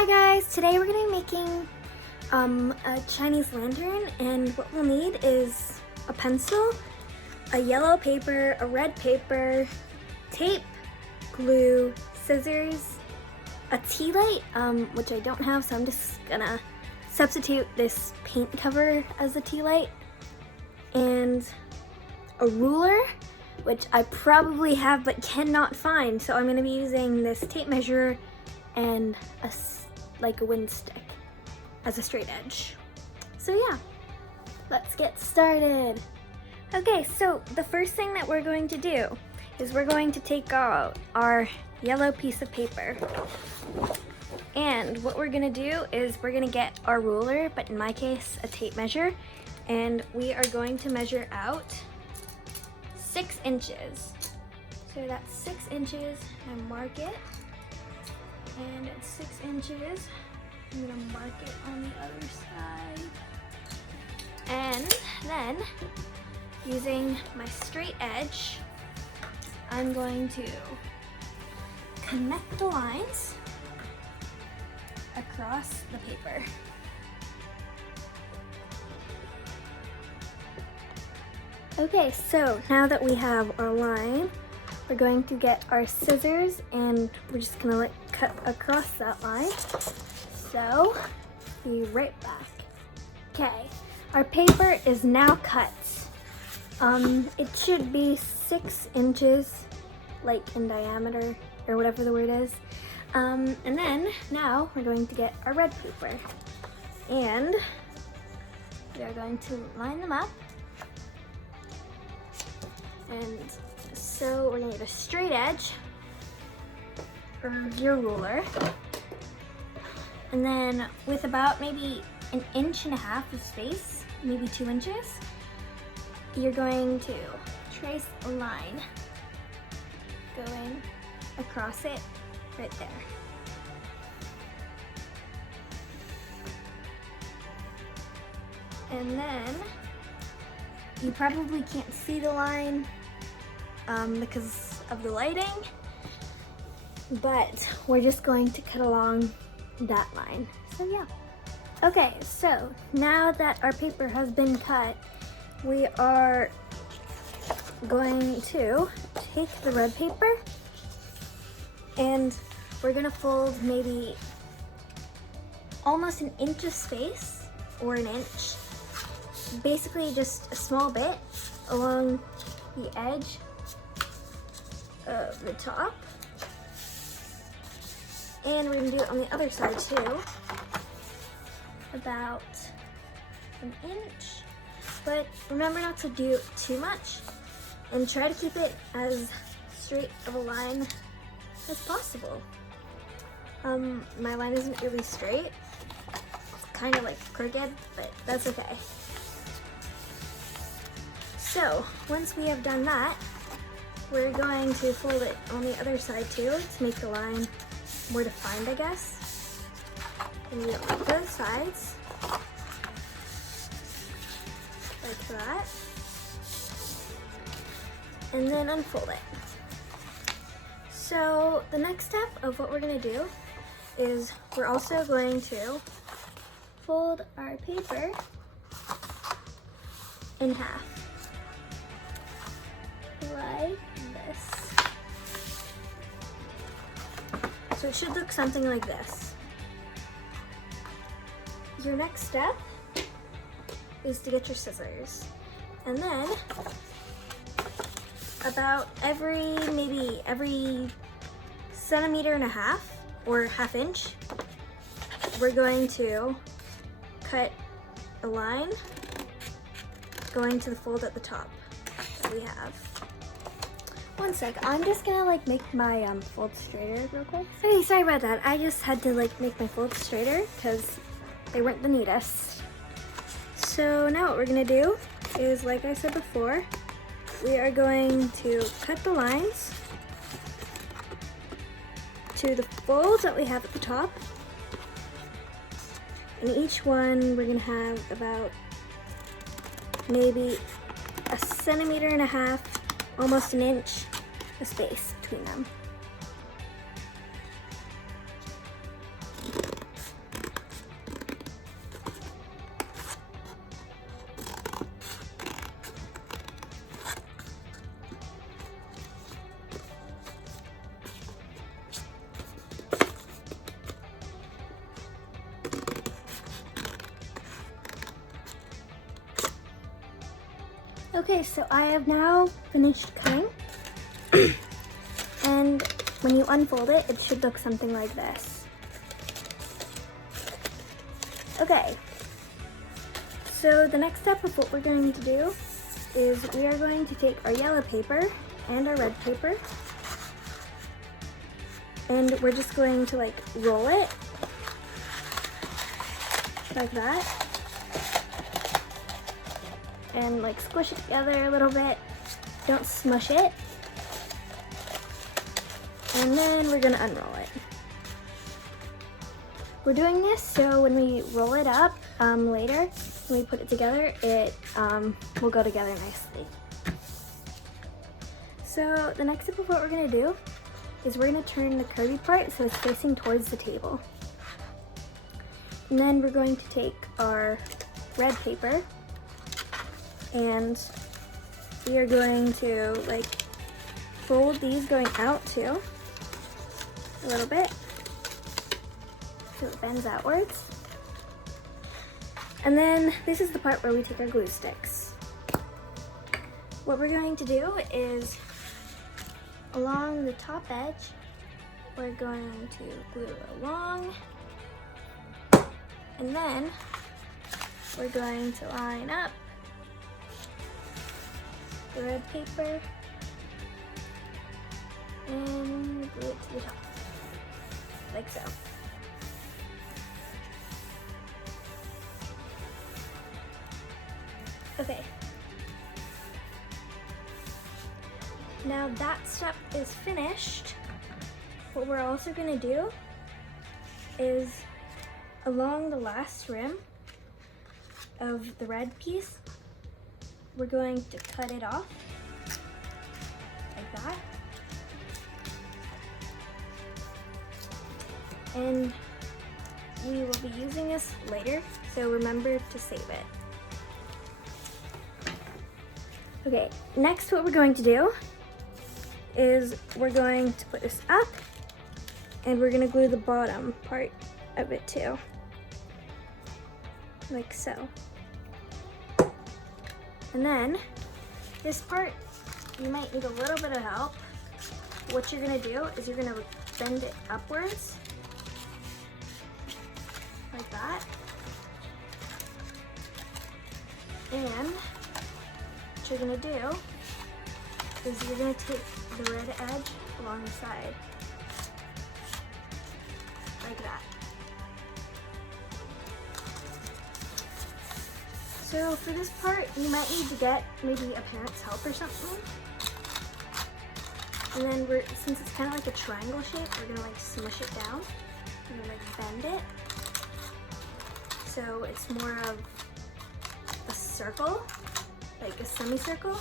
Hi guys, today we're going to be making a Chinese lantern, and what we'll need is a pencil, a yellow paper, a red paper, tape, glue, scissors, a tea light, which I don't have, so I'm just gonna substitute this paint cover as a tea light, and a ruler, which I probably have but cannot find, so I'm gonna be using this tape measure and like a wind stick as a straight edge. So yeah, let's get started. Okay, so the first thing that we're going to do is we're going to take out our yellow piece of paper. And what we're gonna do is we're gonna get our ruler, but in my case, a tape measure, and we are going to measure out 6 inches. So that's 6 inches, and mark it. And at 6 inches, I'm gonna mark it on the other side. And then, using my straight edge, I'm going to connect the lines across the paper. Okay, so now that we have our line, we're going to get our scissors and we're just gonna cut across that line. So, be right back. Okay, our paper is now cut. It should be 6 inches, like in diameter, or whatever the word is. And then, now we're going to get our red paper. And we are going to line them up. And so we're gonna get a straight edge for your ruler. And then with about maybe 1.5 inches of space, maybe 2 inches, you're going to trace a line going across it right there. And then you probably can't see the line because of the lighting, but we're just going to cut along that line. So yeah. Okay, so now that our paper has been cut, we are going to take the red paper and we're gonna fold maybe almost 1 inch of space, or 1 inch, basically just a small bit along the edge of the top. And we're gonna do it on the other side too, about 1 inch. But remember not to do too much and try to keep it as straight of a line as possible. My line isn't really straight. It's kind of like crooked, but that's okay. So once we have done that, we're going to fold it on the other side too to make the line more defined, I guess. And you on both sides, like that. And then unfold it. So the next step of what we're gonna do is we're also going to fold our paper in half, like this. So it should look something like this. Your next step is to get your scissors. And then about maybe every 1.5 centimeters or 1/2 inch, we're going to cut a line going to the fold at the top that we have. One sec, I'm just gonna make my fold straighter real quick. Hey, sorry about that. I just had to make my folds straighter because they weren't the neatest. So now what we're gonna do is, like I said before, we are going to cut the lines to the folds that we have at the top. And each one we're gonna have about maybe 1.5 centimeters, almost 1 inch of space between them. Okay, so I have now finished cutting. And when you unfold it, it should look something like this. Okay, so the next step of what we're going to do is we are going to take our yellow paper and our red paper, and we're just going to like roll it like that and like squish it together a little bit. Don't smush it. And then we're gonna unroll it. We're doing this so when we roll it up later, when we put it together, it will go together nicely. So the next step of what we're gonna do is we're gonna turn the curvy part so it's facing towards the table. And then we're going to take our red paper and we are going to like fold these going out too a little bit so it bends outwards. And then this is the part where we take our glue sticks. What we're going to do is along the top edge, we're going to glue it along, and then we're going to line up the red paper and glue it to the top, like so. Okay. Now that step is finished. What we're also gonna do is along the last rim of the red piece, we're going to cut it off like that. And we will be using this later, so remember to save it. Okay, next what we're going to do is we're going to put this up and we're gonna glue the bottom part of it too, like so. And then this part, you might need a little bit of help. What you're gonna do is you're gonna bend it upwards, like that. And what you're gonna do is you're gonna take the red edge along the side, like that. So for this part, you might need to get maybe a parent's help or something. And then since it's kind of like a triangle shape, we're gonna like smush it down. We're gonna like bend it. So it's more of a circle, like a semicircle,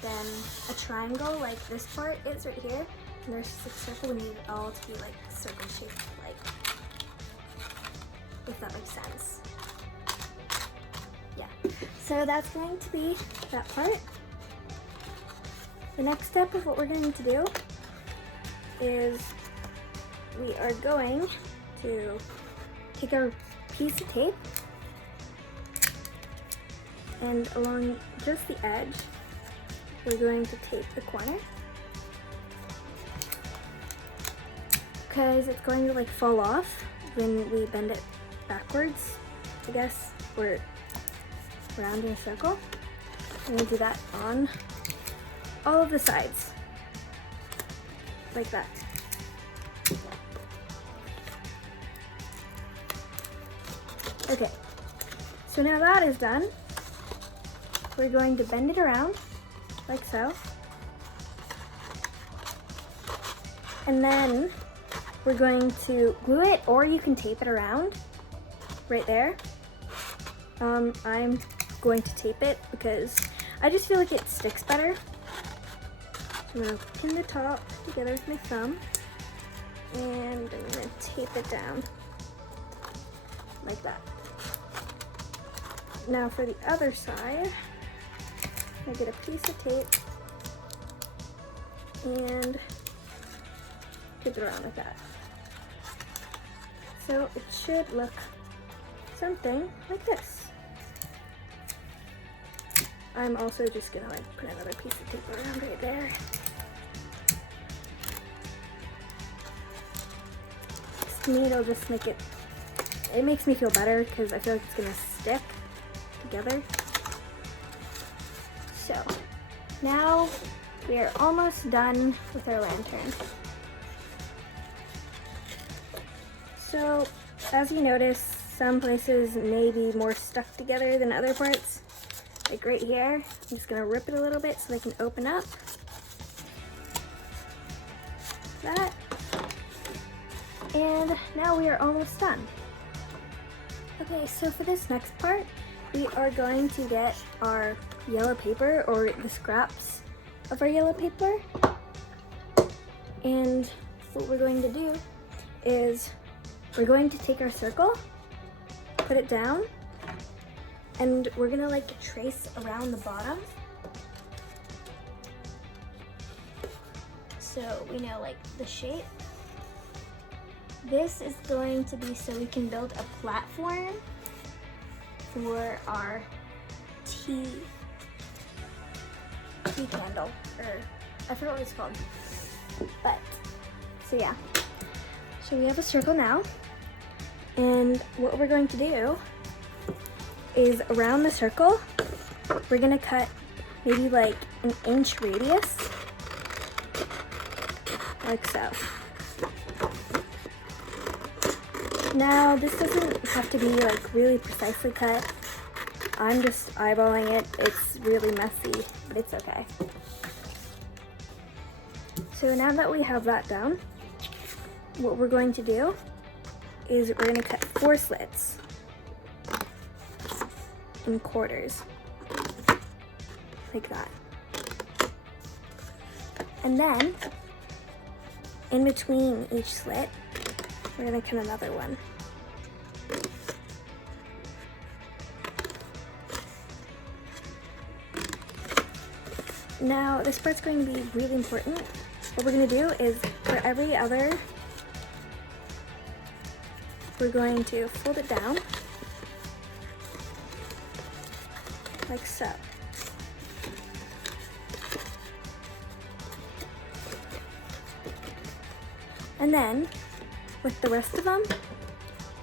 than a triangle like this part is right here. And there's just a circle, we need it all to be like circle shaped, like, if that makes sense. Yeah, so that's going to be that part. The next step of what we're going to do is we are going to take our piece of tape and along just the edge, we're going to tape the corner because it's going to like fall off when we bend it backwards, I guess, or around in a circle. And we'll do that on all of the sides, like that. Okay, so now that is done, we're going to bend it around, like so. And then we're going to glue it, or you can tape it around right there. I'm going to tape it because I just feel like it sticks better. I'm gonna pin the top together with my thumb and I'm gonna tape it down like that. Now for the other side, I get a piece of tape and tape it around like that. So it should look something like this. I'm also just gonna like put another piece of tape around right there. To me, it'll just make it makes me feel better because I feel like it's gonna stick together. So now we are almost done with our lantern. So as you notice, some places may be more stuck together than other parts. Like right here, I'm just gonna rip it a little bit so they can open up. That. And now we are almost done. Okay, so for this next part, we are going to get our yellow paper, or the scraps of our yellow paper. And what we're going to do is we're going to take our circle, put it down, and we're gonna like trace around the bottom. So we know like the shape. This is going to be so we can build a platform for our tea candle, or I forgot what it's called. But, so yeah. So we have a circle now, and what we're going to do is around the circle, we're gonna cut maybe like an inch radius, like so. Now, this doesn't have to be like really precisely cut. I'm just eyeballing it. It's really messy, but it's okay. So now that we have that down, what we're going to do is we're going to cut 4 slits in quarters, like that. And then, in between each slit, we're gonna cut another one. Now, this part's going to be really important. What we're gonna do is, for every other, we're going to fold it down, like so. And then, with the rest of them,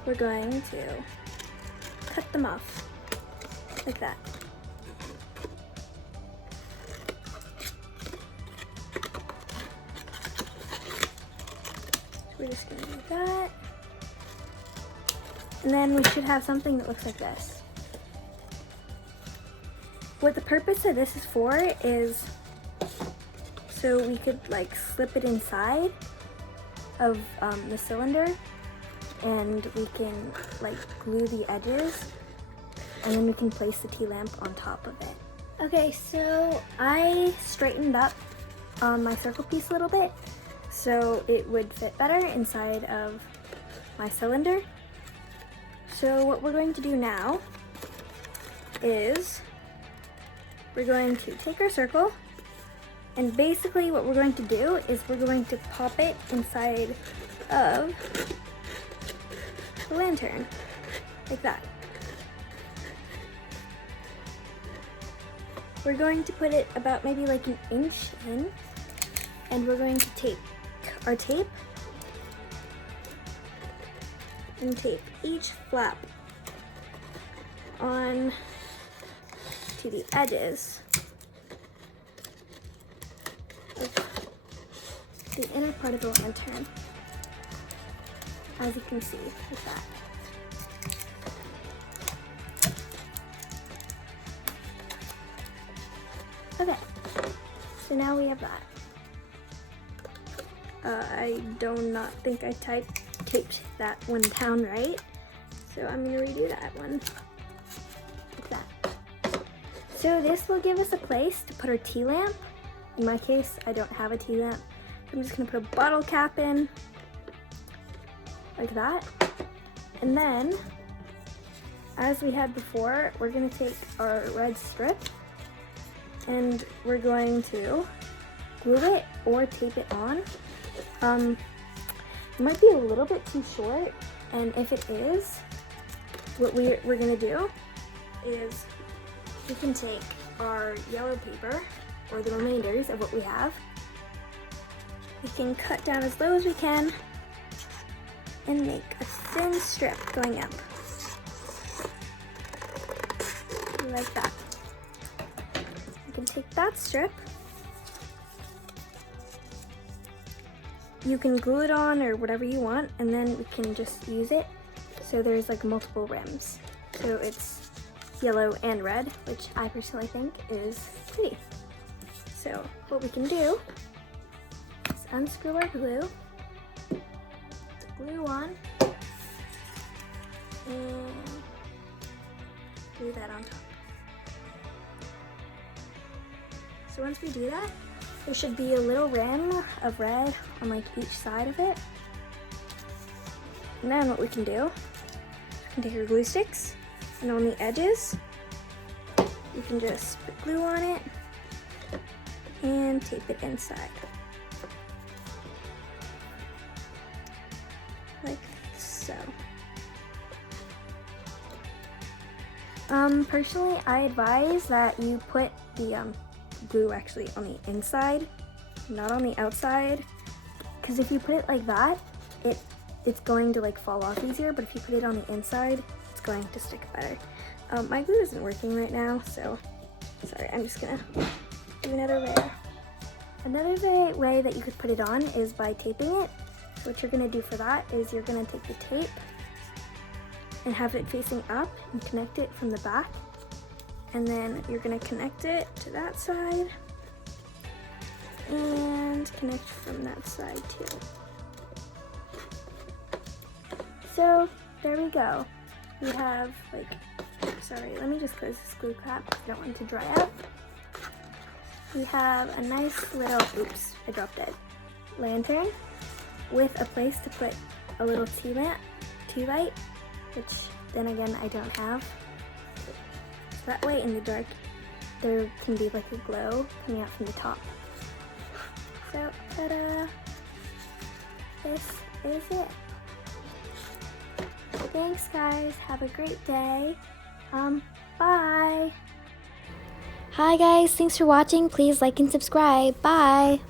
we're going to cut them off, like that. So we're just gonna do that. And then we should have something that looks like this. What the purpose of this is for is so we could like slip it inside of the cylinder, and we can like glue the edges, and then we can place the tea lamp on top of it. Okay, so I straightened up my circle piece a little bit so it would fit better inside of my cylinder. So what we're going to do now is we're going to take our circle, and basically what we're going to do is we're going to pop it inside of the lantern, like that. We're going to put it about maybe like an inch in, and we're going to take our tape and tape each flap on to the edges of the inner part of the lantern, as you can see, like that. Okay, so now we have that. I do not think I taped that one down right, so I'm gonna redo that one, like that. So this will give us a place to put our tea lamp. In my case, I don't have a tea lamp. I'm just gonna put a bottle cap in, like that. And then, as we had before, we're gonna take our red strip and we're going to glue it or tape it on. It might be a little bit too short, and if it is, what we're gonna do is we can take our yellow paper, or the remainders of what we have. We can cut down as low as we can and make a thin strip going up. Like that. You can take that strip, you can glue it on or whatever you want, and then we can just use it so there's like multiple rims. So it's yellow and red, which I personally think is pretty. So what we can do is unscrew our glue, put the glue on, and glue that on top. So once we do that, there should be a little rim of red on like each side of it. And then what we can do, we can take our glue sticks, and on the edges, you can just put glue on it and tape it inside. Like so. Personally, I advise that you put the glue actually on the inside, not on the outside, because if you put it like that, it's going to like fall off easier, but if you put it on the inside, it's going to stick better. My glue isn't working right now, so sorry, I'm just gonna do another layer. Another way that you could put it on is by taping it. So what you're gonna do for that is you're gonna take the tape and have it facing up and connect it from the back. And then you're gonna connect it to that side and connect from that side too. So there we go. We have like, sorry, let me just close this glue cap because I don't want it to dry out. We have a nice little, oops, I dropped it, lantern with a place to put a little tea light, which then again I don't have. So that way in the dark there can be like a glow coming out from the top. So ta-da! This is it. Thanks guys, have a great day. Bye! Hi guys, thanks for watching. Please like and subscribe. Bye!